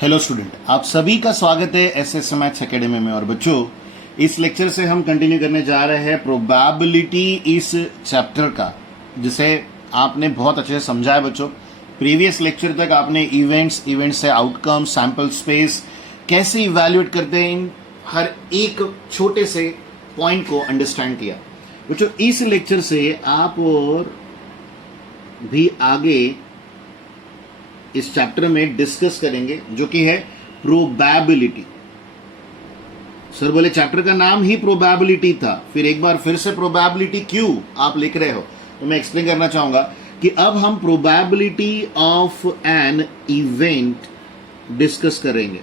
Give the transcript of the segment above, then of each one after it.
Hello student, आप सभी का स्वागत है एसएस मैथ्स एकेडमी में। और बच्चों, इस लेक्चर से हम कंटिन्यू करने जा रहे हैं प्रोबेबिलिटी इस चैप्टर का, जिसे आपने बहुत अच्छे से समझा है बच्चों। प्रीवियस लेक्चर तक आपने इवेंट से आउटकम, सैंपल स्पेस कैसे इवैल्यूएट करते हैं, इन हर एक छोटे से पॉइंट को अंडरस्टैंड किया। बच्चों, इस लेक्चर से आप और भी आगे इस चैप्टर में डिस्कस करेंगे, जो कि है प्रोबेबिलिटी। सर बोले चैप्टर का नाम ही प्रोबेबिलिटी था, फिर एक बार फिर से प्रोबेबिलिटी क्यों आप लिख रहे हो? तो मैं एक्सप्लेन करना चाहूंगा कि अब हम probability of an event discuss करेंगे।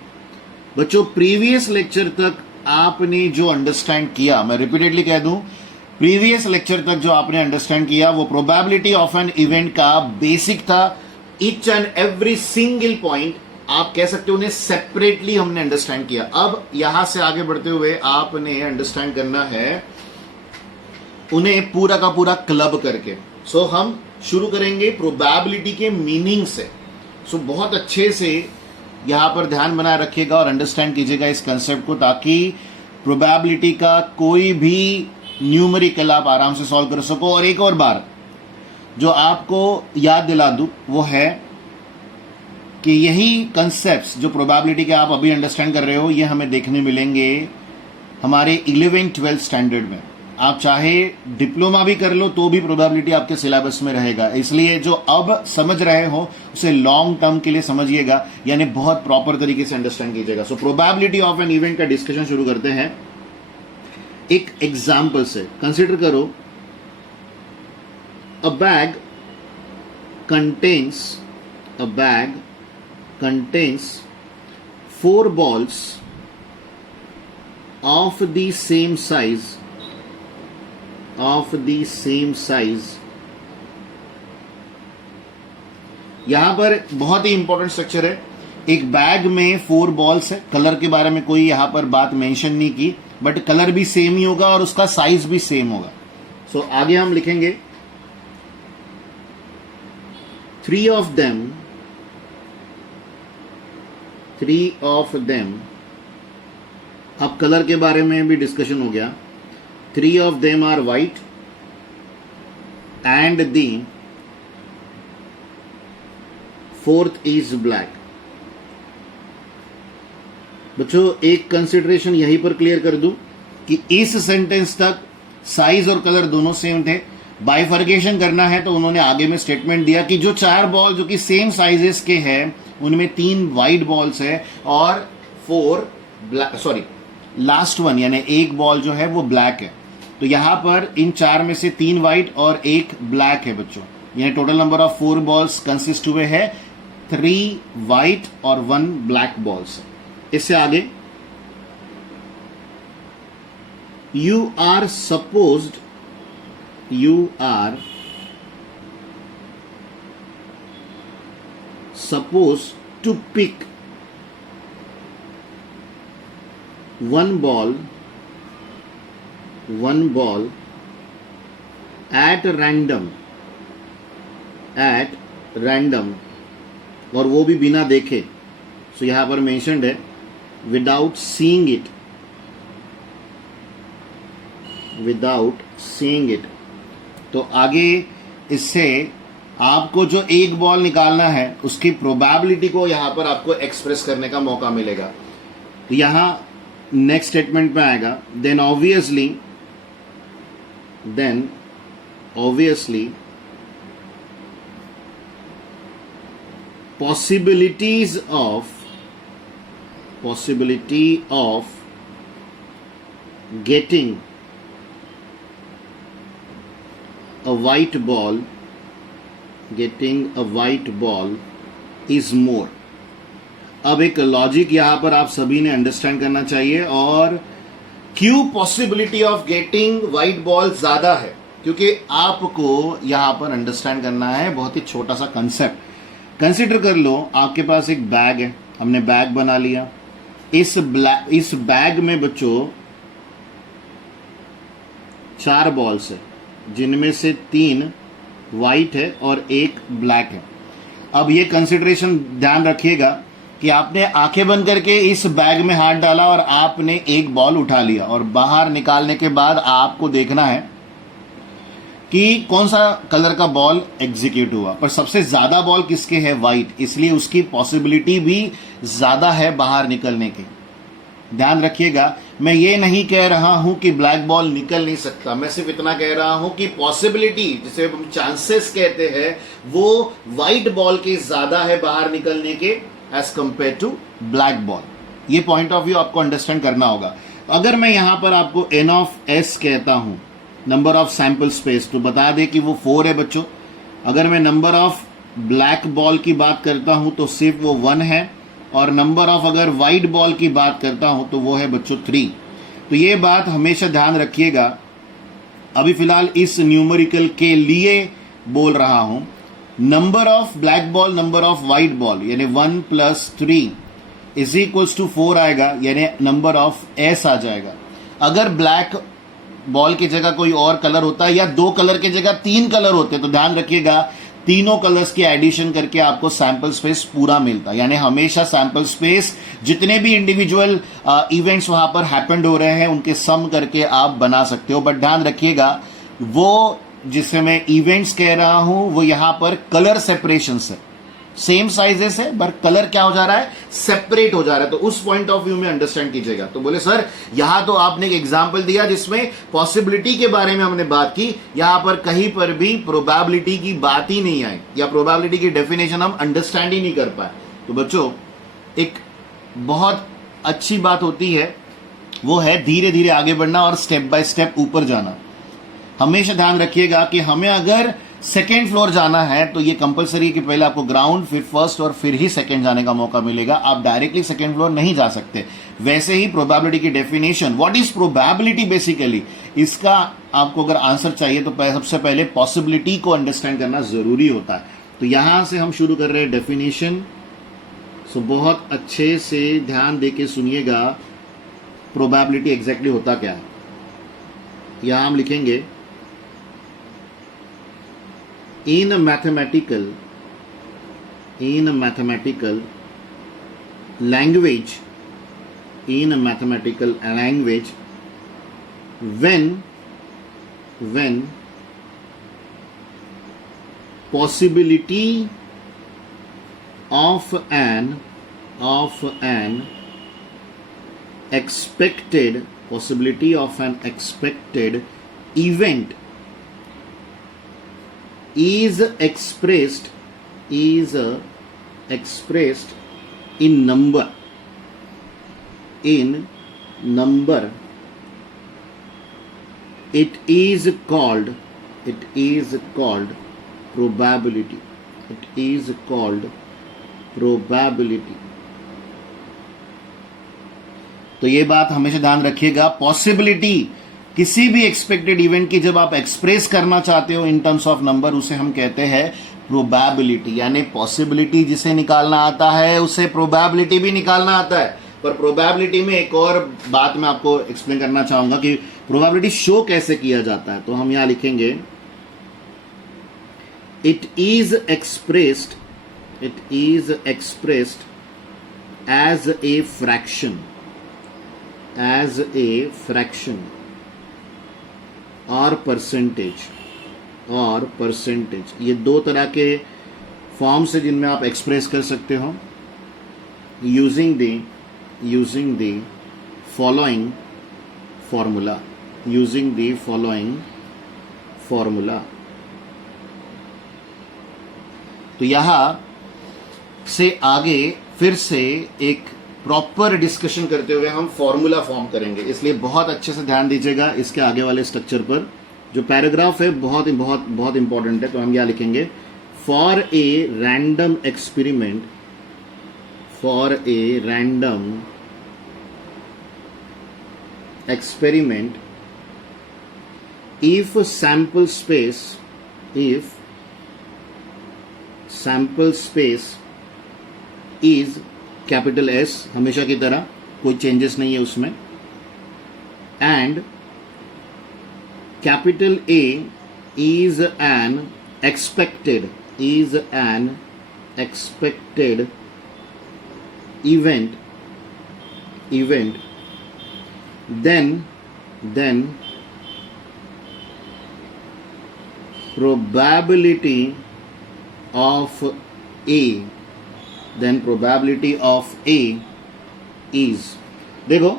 बच्चों, प्रीवियस लेक्चर तक आपने जो अंडरस्टैंड किया, मैं रिपीटेडली कह दूं, प्रीवियस लेक्चर तक जो आपने अंडरस्टैंड किया वो प्रोबेबिलिटी ऑफ एन इवेंट का बेसिक था। Each and every single point आप कह सकते हो उन्हें सेपरेटली हमने अंडरस्टैंड किया। अब यहां से आगे बढ़ते हुए आपने अंडरस्टैंड करना है उन्हें पूरा का पूरा क्लब करके। सो हम शुरू करेंगे प्रोबेबिलिटी के मीनिंग से। सो बहुत अच्छे से यहां पर ध्यान बनाए रखिएगा और अंडरस्टैंड कीजिएगा इस कंसेप्ट को, ताकि प्रोबेबिलिटी का कोई भी न्यूमेरिकल आप आराम से सॉल्व कर सको। और एक और बार जो आपको याद दिला दूं वो है कि यही कंसेप्ट्स जो प्रोबेबिलिटी के आप अभी अंडरस्टैंड कर रहे हो, ये हमें देखने मिलेंगे हमारे 11-12 स्टैंडर्ड में। आप चाहे डिप्लोमा भी कर लो तो भी प्रोबेबिलिटी आपके सिलेबस में रहेगा। इसलिए जो अब समझ रहे हो उसे लॉन्ग टर्म के लिए समझिएगा, यानी बहुत प्रॉपर तरीके से अंडरस्टैंड कीजिएगा। So probability of an event का डिस्कशन शुरू करते हैं एक एग्जाम्पल से। कंसिडर करो, a bag contains 4 balls of the same size यहां पर बहुत ही इंपॉर्टेंट स्ट्रक्चर है। एक बैग में 4 बॉल्स है। कलर के बारे में कोई यहां पर बात मेंशन नहीं की, बट कलर भी सेम ही होगा और उसका साइज भी सेम होगा। सो आगे हम लिखेंगे 3 of them, अब कलर के बारे में भी डिस्कशन हो गया। 3 of them are white and the 4th is black। बच्चों, एक कंसिडरेशन यहीं पर क्लियर कर दूं कि इस सेंटेंस तक साइज और कलर दोनों सेम थे। बाइफर्केशन करना है तो उन्होंने आगे में स्टेटमेंट दिया कि जो 4 बॉल जो कि सेम साइजेस के हैं उनमें 3 वाइट बॉल्स है और 4 ब्लैक, सॉरी लास्ट वन यानी एक बॉल जो है वो ब्लैक है। तो यहां पर इन 4 में से 3 वाइट और 1 ब्लैक है बच्चों। यानी total number of 4 balls consist हुए है 3 वाइट और 1 ब्लैक बॉल्स। इससे आगे you are supposed to pick one ball at random और वो भी बिना देखे। सो यहां पर मेंशन्ड है without seeing it। तो आगे इससे आपको जो एक बॉल निकालना है उसकी प्रोबेबिलिटी को यहां पर आपको एक्सप्रेस करने का मौका मिलेगा। तो यहां नेक्स्ट स्टेटमेंट में आएगा then obviously possibility of getting a white ball is more। अब एक लॉजिक यहां पर आप सभी ने अंडरस्टैंड करना चाहिए। और क्यों possibility of getting white ball ज्यादा है? क्योंकि आपको यहां पर अंडरस्टैंड करना है बहुत ही छोटा सा कंसेप्ट। कंसिडर कर लो, आपके पास एक बैग है, हमने बैग बना लिया। इस बैग में बच्चों 4 बॉल्स है, जिनमें से 3 वाइट है और 1 ब्लैक है। अब ये कंसिडरेशन ध्यान रखिएगा कि आपने आंखें बंद करके इस बैग में हाथ डाला और आपने एक बॉल उठा लिया और बाहर निकालने के बाद आपको देखना है कि कौन सा कलर का बॉल एग्जीक्यूट हुआ। पर सबसे ज्यादा बॉल किसके है? वाइट, इसलिए उसकी पॉसिबिलिटी भी ज्यादा है बाहर निकलने की। ध्यान रखिएगा, मैं ये नहीं कह रहा हूं कि ब्लैक बॉल निकल नहीं सकता, मैं सिर्फ इतना कह रहा हूं कि पॉसिबिलिटी, जिसे हम चांसेस कहते हैं, वो वाइट बॉल के ज्यादा है बाहर निकलने के as compare to black ball. ये पॉइंट ऑफ व्यू आपको अंडरस्टैंड करना होगा। अगर मैं यहां पर आपको n ऑफ s कहता हूं, नंबर ऑफ सैंपल स्पेस, तो बता दे कि वो 4 है बच्चों। अगर मैं नंबर ऑफ ब्लैक बॉल की बात करता हूं तो सिर्फ वो 1 है, और नंबर ऑफ अगर वाइट बॉल की बात करता हूं तो वो है बच्चों 3। तो ये बात हमेशा ध्यान रखिएगा। अभी फिलहाल इस न्यूमेरिकल के लिए बोल रहा हूं, number of black ball number of white ball यानी 1 + 3 इज इक्वल्स टू 4 आएगा, यानी नंबर ऑफ एस आ जाएगा। अगर ब्लैक बॉल की जगह कोई और कलर होता है या 2 कलर की जगह 3 कलर होते तो ध्यान रखिएगा तीनों कलर्स की एडिशन करके आपको सैंपल स्पेस पूरा मिलता। यानी हमेशा सैंपल स्पेस जितने भी इंडिविजुअल इवेंट्स वहां पर हैपेंड हो रहे हैं उनके सम करके आप बना सकते हो। बट ध्यान रखिएगा वो जिसे मैं इवेंट्स कह रहा हूं वो यहां पर कलर सेपरेशन से, सेम साइजेस है पर कलर क्या हो जा रहा है? सेपरेट हो जा रहा है। तो उस पॉइंट ऑफ व्यू में अंडरस्टैंड कीजिएगा। तो बोले सर यहां तो आपने एक एग्जांपल दिया जिसमें पॉसिबिलिटी के बारे में हमने बात की, यहां पर कहीं पर भी प्रोबेबिलिटी की बात ही नहीं आई या प्रोबेबिलिटी की डेफिनेशन हम अंडरस्टैंड ही नहीं कर पाए। तो बच्चों एक बहुत अच्छी बात होती है वो है धीरे धीरे आगे बढ़ना और स्टेप बाय स्टेप ऊपर जाना। हमेशा ध्यान रखिएगा कि हमें अगर सेकेंड फ्लोर जाना है तो ये कंपलसरी कि पहले आपको ग्राउंड फिर फर्स्ट और फिर ही सेकेंड जाने का मौका मिलेगा। आप डायरेक्टली सेकेंड फ्लोर नहीं जा सकते। वैसे ही प्रोबेबिलिटी की definition, what is probability basically, इसका आपको अगर आंसर चाहिए तो सबसे पहले पॉसिबिलिटी को अंडरस्टैंड करना जरूरी होता है। तो यहां से हम शुरू कर रहे हैं डेफिनेशन। सो बहुत अच्छे से ध्यान देके सुनिएगा प्रोबेबिलिटी एग्जैक्टली होता क्या है। यहां हम लिखेंगे in a mathematical language, when possibility of an expected event is expressed in number, it is called probability. तो ये बात हमेशा ध्यान रखिएगा, पॉसिबिलिटी किसी भी एक्सपेक्टेड इवेंट की जब आप एक्सप्रेस करना चाहते हो इन टर्म्स ऑफ नंबर, उसे हम कहते हैं प्रोबेबिलिटी। यानी पॉसिबिलिटी जिसे निकालना आता है उसे प्रोबेबिलिटी भी निकालना आता है। पर प्रोबेबिलिटी में एक और बात मैं आपको एक्सप्लेन करना चाहूंगा कि प्रोबेबिलिटी शो कैसे किया जाता है। तो हम यहां लिखेंगे it is expressed as a fraction और परसेंटेज। ये 2 तरह के फॉर्म्स है जिनमें आप एक्सप्रेस कर सकते हो यूजिंग द फॉलोइंग फॉर्मूला। तो यहां से आगे फिर से एक प्रॉपर डिस्कशन करते हुए हम फॉर्मूला फॉर्म करेंगे, इसलिए बहुत अच्छे से ध्यान दीजिएगा इसके आगे वाले स्ट्रक्चर पर। जो पैराग्राफ है बहुत इंपॉर्टेंट है। तो हम क्या लिखेंगे, for a random experiment if sample space is capital S, हमेशा की तरह कोई चेंजेस नहीं है उसमें, and capital A is an expected event, then probability of A, is, देखो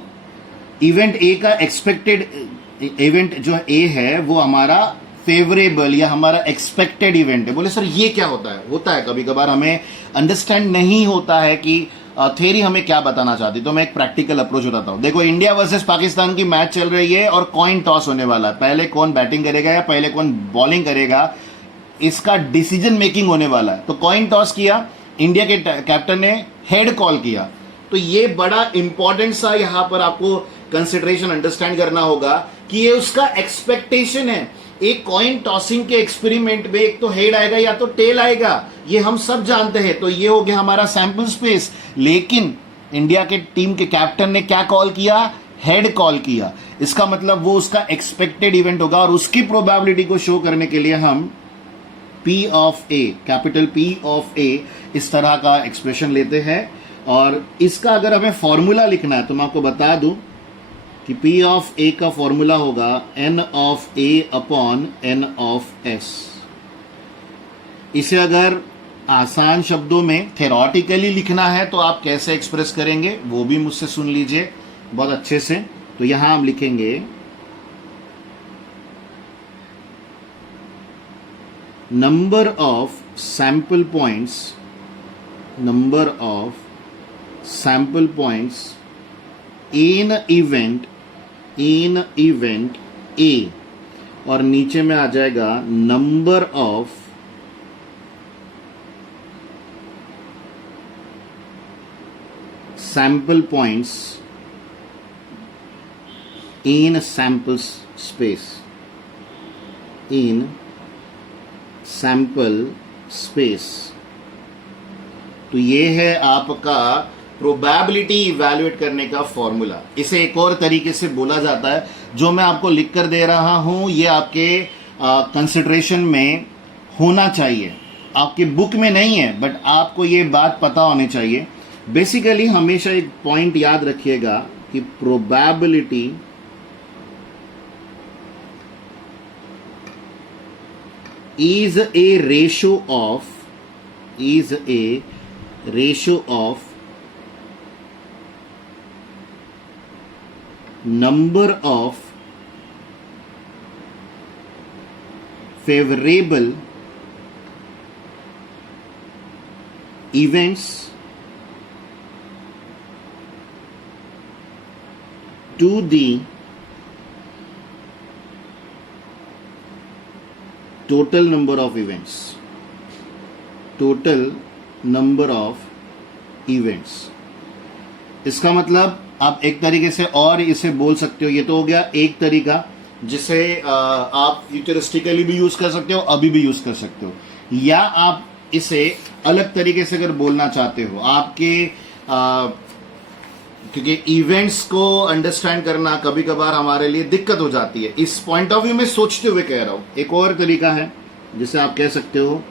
इवेंट ए का एक्सपेक्टेड इवेंट जो ए है वो हमारा फेवरेबल या हमारा एक्सपेक्टेड इवेंट है। बोले सर ये क्या होता है? होता है कभी कभार हमें अंडरस्टैंड नहीं होता है कि थ्योरी हमें क्या बताना चाहती। तो मैं एक प्रैक्टिकल अप्रोच बताता हूं। देखो इंडिया वर्सेस पाकिस्तान की मैच चल रही है और कॉइन टॉस होने वाला है। पहले कौन बैटिंग करेगा या पहले कौन बॉलिंग करेगा, इसका डिसीजन मेकिंग होने वाला है। तो कॉइन टॉस किया, इंडिया के कैप्टन ने हेड कॉल किया। तो ये बड़ा इंपॉर्टेंट सा यहां पर आपको कंसिडरेशन अंडरस्टैंड करना होगा कि ये उसका एक्सपेक्टेशन है। एक कॉइन टॉसिंग के एक्सपेरिमेंट में एक तो हेड आएगा या तो टेल आएगा, ये हम सब जानते हैं। तो ये हो गया हमारा सैंपल स्पेस। लेकिन इंडिया के टीम के कैप्टन ने क्या कॉल किया? हेड कॉल किया। इसका मतलब वो उसका एक्सपेक्टेड इवेंट होगा और उसकी प्रोबेबिलिटी को शो करने के लिए हम P of A, capital P of A इस तरह का एक्सप्रेशन लेते हैं। और इसका अगर हमें फॉर्मूला लिखना है तो मैं आपको बता दूं कि P ऑफ A का फॉर्मूला होगा N of A upon N of S। इसे अगर आसान शब्दों में थेरोटिकली लिखना है तो आप कैसे एक्सप्रेस करेंगे वो भी मुझसे सुन लीजिए बहुत अच्छे से। तो यहां हम लिखेंगे number of sample points in event A, और नीचे में आ जाएगा number of sample points in sample space, sample space. तो ये है आपका प्रोबेबिलिटी इवैल्यूएट करने का फॉर्मूला। इसे एक और तरीके से बोला जाता है, जो मैं आपको लिख कर दे रहा हूं ये आपके कंसिडरेशन में होना चाहिए। आपके बुक में नहीं है बट आपको ये बात पता होनी चाहिए। बेसिकली हमेशा एक पॉइंट याद रखिएगा कि probability is a ratio of number of favorable events to the total number of events, इसका मतलब आप एक तरीके से और इसे बोल सकते हो। ये तो हो गया एक तरीका जिसे आप फ्यूचरिस्टिकली भी यूज कर सकते हो, अभी भी यूज कर सकते हो। या आप इसे अलग तरीके से अगर बोलना चाहते हो, आपके क्योंकि इवेंट्स को अंडरस्टैंड करना कभी कभार हमारे लिए दिक्कत हो जाती है। इस पॉइंट ऑफ व्यू में सोचते हुए कह रहा हूं। एक और तरीका है जिसे आप कह सकते हो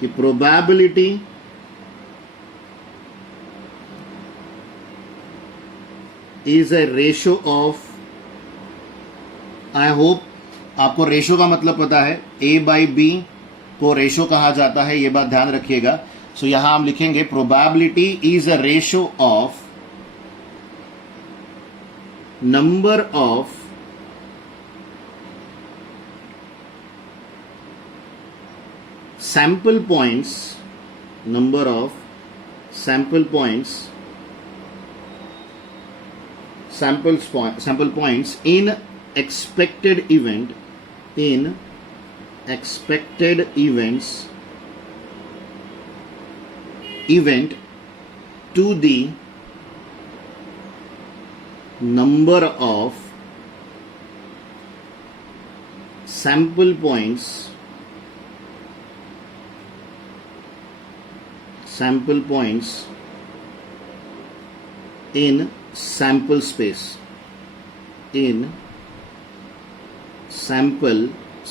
कि probability is a ratio of, I hope आपको रेशो का मतलब पता है, A/B को रेशो कहा जाता है, ये बात ध्यान रखिएगा। सो यहां हम लिखेंगे probability is a ratio of number of sample points in expected event to the number of sample points in sample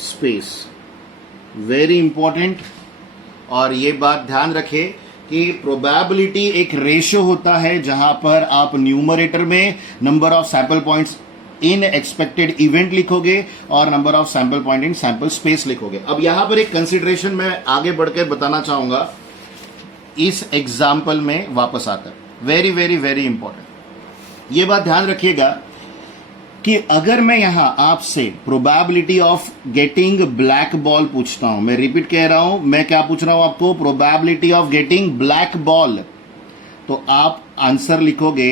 space, very important. और ये बात ध्यान रखें कि प्रोबेबिलिटी एक रेशियो होता है जहां पर आप न्यूमरेटर में number of sample points in expected event लिखोगे और number of sample point in sample space लिखोगे। अब यहां पर एक कंसिडरेशन मैं आगे बढ़कर बताना चाहूंगा इस एग्जाम्पल में वापस आकर, वेरी वेरी वेरी इंपॉर्टेंट। ये बात ध्यान रखिएगा कि अगर मैं यहां आपसे probability of getting black ball पूछता हूं, मैं रिपीट कह रहा हूं, मैं क्या पूछ रहा हूं आपको, probability of getting black ball, तो आप आंसर लिखोगे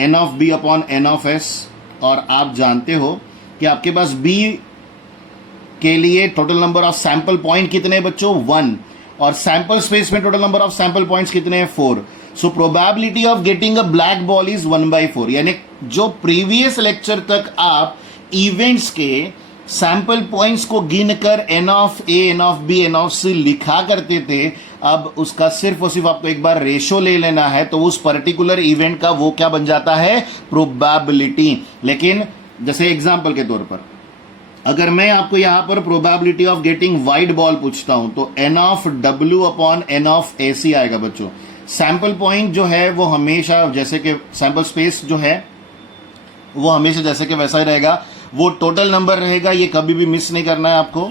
n of b upon n of s, और आप जानते हो कि आपके पास b के लिए total number of sample point कितने हैं बच्चों, 1, और सैंपल स्पेस में total number of sample points कितने हैं, 4। So probability of getting a black ball is 1/4। यानी जो प्रीवियस लेक्चर तक आप इवेंट्स के सैंपल पॉइंट्स को गिनकर n of a, n of b, n of c लिखा करते थे, अब उसका सिर्फ और सिर्फ आपको एक बार रेशो ले लेना है, तो उस पर्टिकुलर इवेंट का वो क्या बन जाता है, प्रोबेबिलिटी। लेकिन जैसे एग्जांपल के तौर पर अगर मैं आपको यहां पर probability of getting white ball पूछता हूं, तो n of w upon n of ac आएगा बच्चों। सैंपल पॉइंट जो है वो हमेशा जैसे कि सैंपल स्पेस जो है वो हमेशा जैसे कि वैसा ही रहेगा, वो टोटल नंबर रहेगा, ये कभी भी मिस नहीं करना है आपको।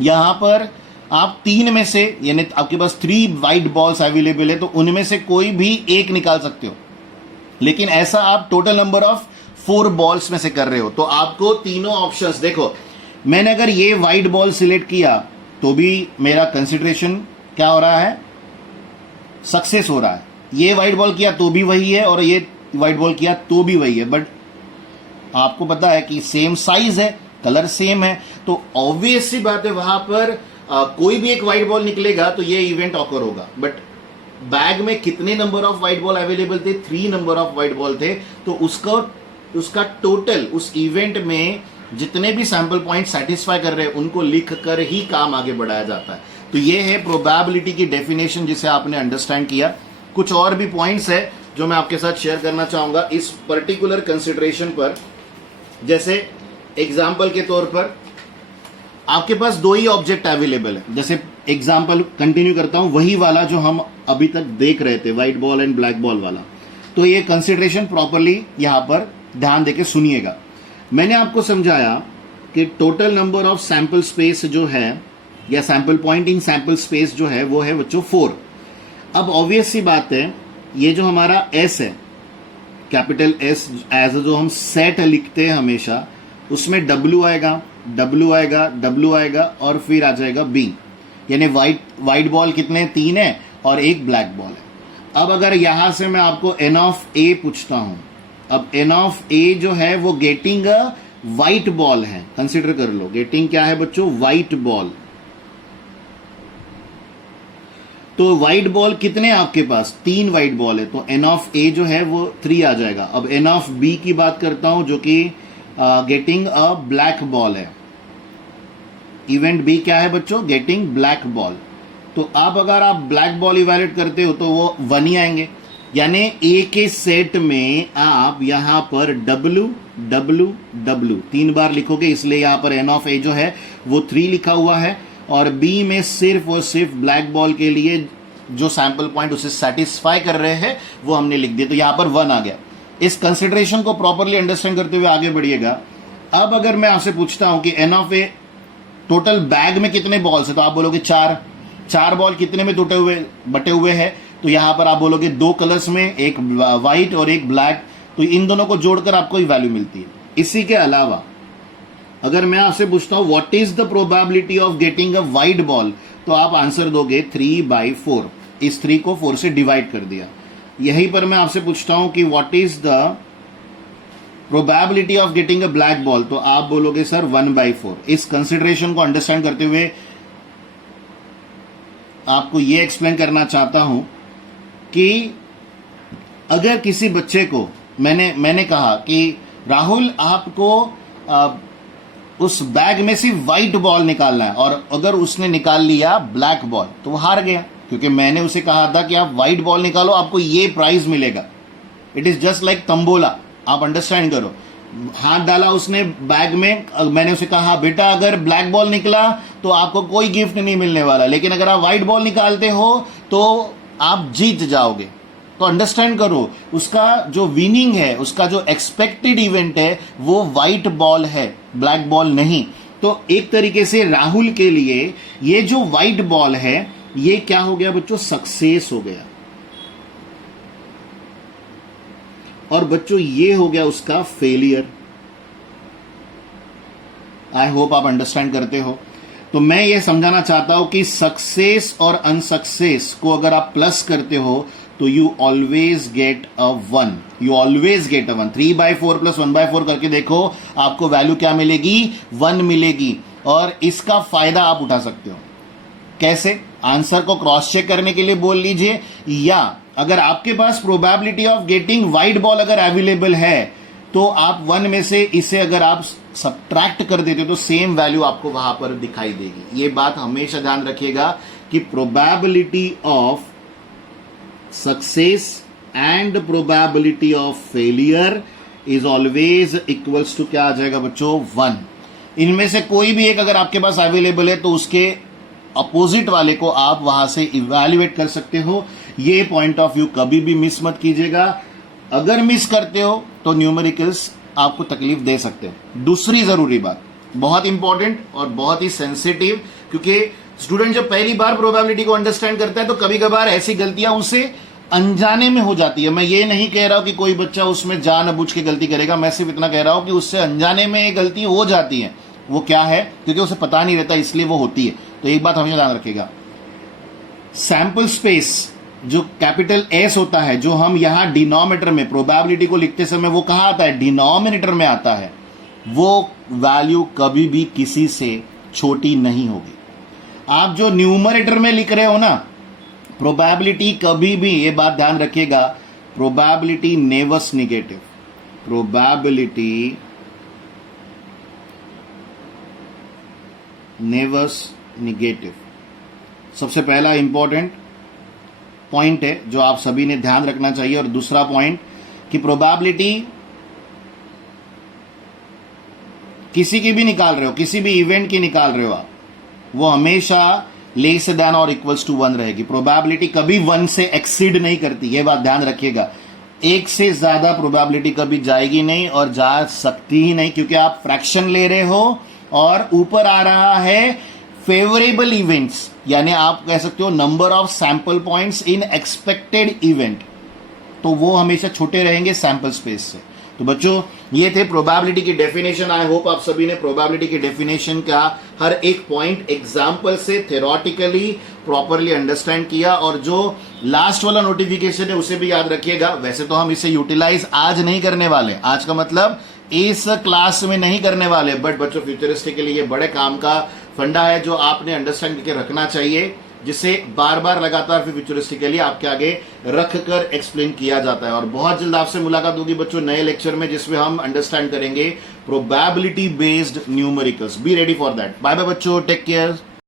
यहां पर आप 3 में से, यानी आपके पास 3 वाइट बॉल्स अवेलेबल है, तो उनमें से कोई भी एक निकाल सकते हो, लेकिन ऐसा आप टोटल नंबर ऑफ 4 बॉल्स में से कर रहे हो, तो आपको तीनों ऑप्शंस देखो। मैंने अगर ये वाइट बॉल सिलेक्ट किया तो भी मेरा कंसिडरेशन क्या हो रहा है, सक्सेस हो रहा है। ये वाइट बॉल किया तो भी वही है, और ये वाइट बॉल किया तो भी वही है, बट आपको पता है कि सेम साइज है, कलर सेम है, तो ऑब्वियस सी बात है वहां पर कोई भी एक वाइट बॉल निकलेगा तो ये इवेंट ऑकर होगा। बट बैग में कितने number of white ball available थे, 3 नंबर ऑफ वाइट बॉल थे, तो उसका टोटल उस इवेंट में जितने भी सैंपल पॉइंट सेटिस्फाई कर रहे हैं उनको लिख कर ही काम आगे बढ़ाया जाता है। तो ये है प्रोबेबिलिटी की डेफिनेशन जिसे आपने अंडरस्टैंड किया। कुछ और भी पॉइंट्स है जो मैं आपके साथ शेयर करना चाहूंगा इस पर्टिकुलर कंसिडरेशन पर। जैसे एग्जाम्पल के तौर पर आपके पास 2 ही ऑब्जेक्ट अवेलेबल है, जैसे एग्जाम्पल कंटिन्यू करता हूं, वही वाला जो हम अभी तक देख रहे थे, white ball and black ball वाला। तो ये कंसिडरेशन प्रॉपरली यहां पर ध्यान देके सुनिएगा। मैंने आपको समझाया कि total number of sample space जो है, या sample point in sample space जो है, वो है बच्चों 4। अब ऑब्वियस सी बात है, ये जो हमारा S है, कैपिटल S एज जो हम सेट लिखते हैं हमेशा, उसमें W आएगा, W आएगा, W आएगा, और फिर आ जाएगा B। यानी वाइट बॉल कितने, 3 है और एक ब्लैक बॉल है। अब अगर यहां से मैं आपको n ऑफ A पूछता हूं, अब n ऑफ A जो है वो गेटिंग अ वाइट बॉल है, कंसिडर कर लो, गेटिंग क्या है बच्चों, वाइट बॉल। तो वाइट बॉल कितने आपके पास, 3 वाइट बॉल है, तो n ऑफ A जो है वो 3 आ जाएगा। अब n ऑफ B की बात करता हूं, जो कि गेटिंग अ ब्लैक बॉल है। इवेंट B क्या है बच्चों, गेटिंग ब्लैक बॉल। तो अगर आप ब्लैक बॉल इवैल्यूएट करते हो तो वो 1 ही आएंगे। यानी A के सेट में आप यहां पर W 3 बार लिखोगे, इसलिए यहां पर n ऑफ A जो है वो 3 लिखा हुआ है, और B में सिर्फ और सिर्फ ब्लैक बॉल के लिए जो सैंपल पॉइंट उसे सेटिस्फाई कर रहे हैं वो हमने लिख दिया, तो यहां पर 1 आ गया। इस कंसिडरेशन को प्रॉपरली अंडरस्टैंड करते हुए आगे बढ़िएगा। अब अगर मैं आपसे पूछता हूं कि n of A total bag में कितने बॉल्स है, तो आप बोलोगे 4 बॉल कितने में बटे हुए हैं, तो यहां पर आप बोलोगे 2 कलर्स में, एक व्हाइट और एक ब्लैक, तो इन दोनों को जोड़कर आपको वैल्यू मिलती है। इसी के अलावा अगर मैं आपसे पूछता हूं what is the probability of getting a white ball, तो आप आंसर दोगे 3/4। इस 3 को 4 से डिवाइड कर दिया। यहीं पर मैं आपसे पूछता हूं कि what is the probability of getting a black ball, तो आप बोलोगे सर 1/4। इस कंसिडरेशन को अंडरस्टैंड करते हुए आपको यह एक्सप्लेन करना चाहता हूं कि अगर किसी बच्चे को मैंने कहा कि राहुल आपको उस बैग में से व्हाइट बॉल निकालना है, और अगर उसने निकाल लिया ब्लैक बॉल तो वो हार गया, क्योंकि मैंने उसे कहा था कि आप व्हाइट बॉल निकालो, आपको ये प्राइज मिलेगा। It is just like tambola, आप अंडरस्टैंड करो। हाथ डाला उसने बैग में, मैंने उसे कहा बेटा अगर ब्लैक बॉल निकला तो आपको कोई गिफ्ट नहीं मिलने वाला, लेकिन अगर आप व्हाइट बॉल निकालते हो तो आप जीत जाओगे। तो अंडरस्टैंड करो, उसका जो विनिंग है, उसका जो एक्सपेक्टेड इवेंट है वो व्हाइट बॉल है, ब्लैक बॉल नहीं। तो एक तरीके से राहुल के लिए ये जो व्हाइट बॉल है ये क्या हो गया बच्चों, सक्सेस हो गया। और बच्चों ये हो गया उसका फेलियर। आई होप आप अंडरस्टैंड करते हो। तो मैं ये समझाना चाहता हूं कि सक्सेस और अनसक्सेस को अगर आप प्लस करते हो तो you always get a 1, you always get a 1। 3/4 plus 1/4 करके देखो, आपको वैल्यू क्या मिलेगी, 1 मिलेगी। और इसका फायदा आप उठा सकते हो। कैसे? आंसर को क्रॉस चेक करने के लिए बोल लीजिए, या अगर आपके पास probability of getting white ball अगर अवेलेबल है तो आप 1 में से इसे अगर आप सब्ट्रैक्ट कर देते हो तो सेम वैल्यू आपको वहां पर दिखाई देगी। ये बात हमेशा ध्यान रखिएगा कि probability of success and probability of failure is always equals to क्या आ जाएगा बच्चों, 1। इनमें से कोई भी एक अगर आपके पास अवेलेबल है तो उसके अपोजिट वाले को आप वहां से इवैल्यूएट कर सकते हो। ये पॉइंट ऑफ व्यू कभी भी मिस मत कीजिएगा। अगर मिस करते हो तो न्यूमेरिकल्स आपको तकलीफ दे सकते हैं। दूसरी जरूरी बात, बहुत इंपॉर्टेंट और बहुत ही सेंसिटिव, क्योंकि स्टूडेंट जब पहली बार प्रोबेबिलिटी को अंडरस्टैंड करता है तो कभी कभार ऐसी गलतियां उसे अनजाने में हो जाती है। मैं ये नहीं कह रहा हूं कि कोई बच्चा उसमें जानबूझ के गलती करेगा, मैं सिर्फ इतना कह रहा हूं कि उससे अनजाने में ये गलती हो जाती है। वो क्या है, क्योंकि उसे पता नहीं रहता इसलिए वो होती है। तो एक बात हमेशा ध्यान रखिएगा, सैंपल स्पेस जो कैपिटल एस होता है, जो हम यहां डिनोमिनेटर में प्रोबेबिलिटी को लिखते समय वो कहां आता है, डिनोमिनेटर में आता है। वो वैल्यू कभी भी किसी से छोटी नहीं होगी। आप जो न्यूमरेटर में लिख रहे हो ना, प्रोबेबिलिटी कभी भी, ये बात ध्यान रखिएगा, प्रोबेबिलिटी नेवर्स निगेटिव, प्रोबेबिलिटी नेवर्स निगेटिव। सबसे पहला इंपॉर्टेंट पॉइंट है जो आप सभी ने ध्यान रखना चाहिए। और दूसरा पॉइंट कि प्रोबेबिलिटी किसी की भी निकाल रहे हो, किसी भी इवेंट की निकाल रहे हो आप, वो हमेशा लेस देन और इक्वल्स टू 1 रहेगी। प्रोबेबिलिटी कभी 1 से एक्सीड नहीं करती, ये बात ध्यान रखिएगा। 1 से ज्यादा प्रोबेबिलिटी कभी जाएगी नहीं और जा सकती ही नहीं, क्योंकि आप फ्रैक्शन ले रहे हो और ऊपर आ रहा है फेवरेबल इवेंट्स, यानी आप कह सकते हो number of sample points in expected event, तो वो हमेशा छोटे रहेंगे सैंपल स्पेस से। तो बच्चों ये थे प्रोबेबिलिटी की डेफिनेशन। आई होप आप सभी ने प्रोबेबिलिटी की डेफिनेशन का हर एक पॉइंट एग्जांपल से थ्योरेटिकली प्रॉपरली अंडरस्टैंड किया। और जो लास्ट वाला नोटिफिकेशन है उसे भी याद रखिएगा। वैसे तो हम इसे यूटिलाइज आज नहीं करने वाले, आज का मतलब इस क्लास में नहीं करने वाले, बट बच्चों फ्यूचरिस्टिक के लिए ये बड़े काम का फंडा है जो आपने अंडरस्टैंड करके रखना चाहिए, जिसे बार बार लगातार फिर फ्यूचरिस्टिकली आपके आगे रख कर एक्सप्लेन किया जाता है। और बहुत जल्द आपसे मुलाकात होगी बच्चों नए लेक्चर में, जिसमें हम अंडरस्टैंड करेंगे probability based numericals. Be ready for that. Bye bye बच्चों, टेक केयर।